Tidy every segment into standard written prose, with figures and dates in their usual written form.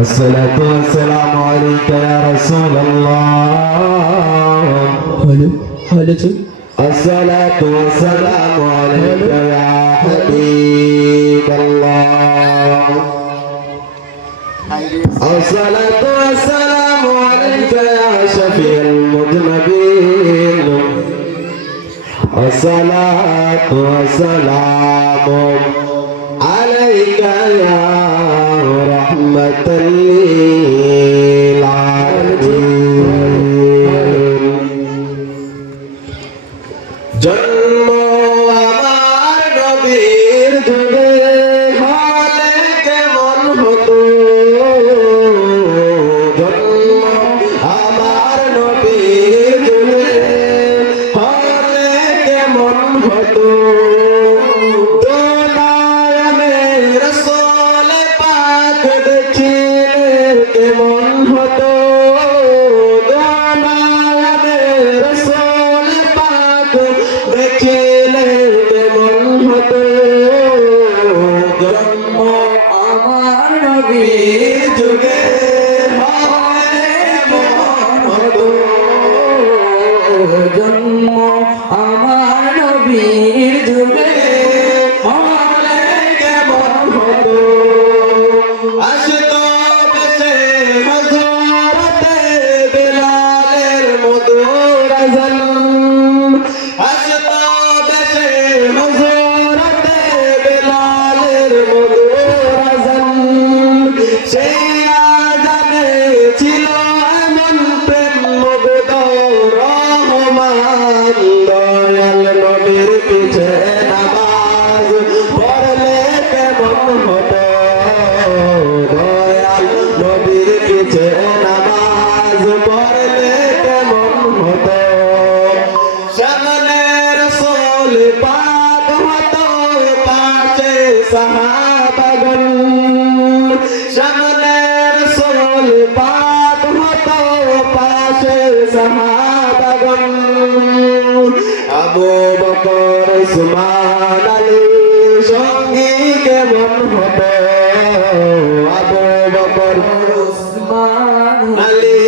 الصلاة والسلام عليك يا رسول الله. الصلاة والسلام عليك يا حبيب الله. الصلاة والسلام عليك يا شفيع المذنبين. الصلاة والسلام عليك يا رحمة للعالمين. জন্ম আমার নবীর যুগে হলে কেমন হতো, জন্ম আমার নবীর যুগে হলে কেমন হতো, কেমন হতো, রাসূল পাক দেখিলে কেমন হতো, জন্ম আমার নবীর যুগে হলে কেমন হতো, জন্ম আমার নবীর যুগে হলে কেমন হতো। আসতো বেশে হযরতে বিলালের মধুর আযান, আসতো বেশে হযরতে বিলালের মধুর আযান, সেই আযানে ছিল এমন প্রেম মুগ্ধ রহমান, দয়াল নবীর পিছে নামাজ পড়লে কেমন হতো, দয়াল নবীর পিছে নামাজ পড়লে কেমন হতো, সামনে রাসূল পাক হতো পাশে সাহাবাগণ, সামনে রাসূল পাক হতো পাশে সাহাবাগণ, আবু বকর উসমান আলী সঙ্গী কেমন হতো, আবু বকর উসমান আলী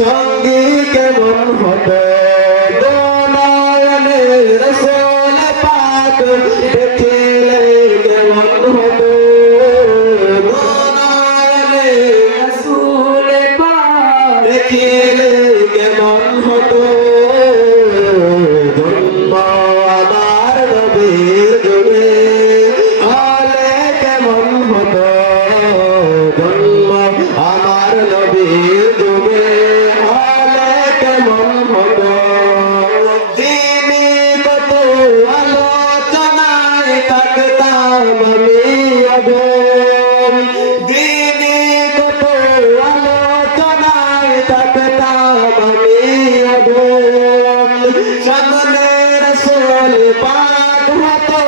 সঙ্গী কেমন হতো, নয়নে রাসূল পাক দেখিলে কেমন হতো, নয়নে রাসূল পাক দেখিলে কেমন হতো, জন্ম আমার নবীর যুগে হলে কেমন হতো, জন্ম আমার নবীর যুগে হলে কেমন হতো, দিনে কত আলোচনায় থাকতাম আমি অগম, দিনে কত আলোচনায় থাকতাম আমি অগম, সামনে রাসূল পাক হতো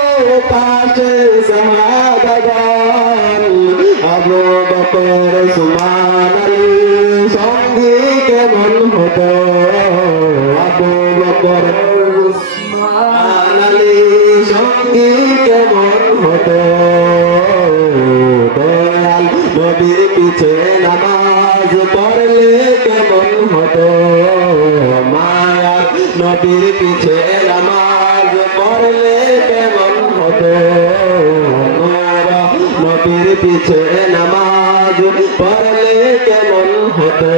পাশে সাহাবাগণ, আবু বকর উসমান আলী সঙ্গী কেমন হতো, আবু বকর উসমান আলী সঙ্গী কেমন হতো, দয়াল নবীর পিছে নামাজ পড়লে কেমন হতো, মায়ার নবীর পিছে নামাজ পড়লে কেমন হতো, নবীর পিছে নামাজ পড়লে কেমন হতো।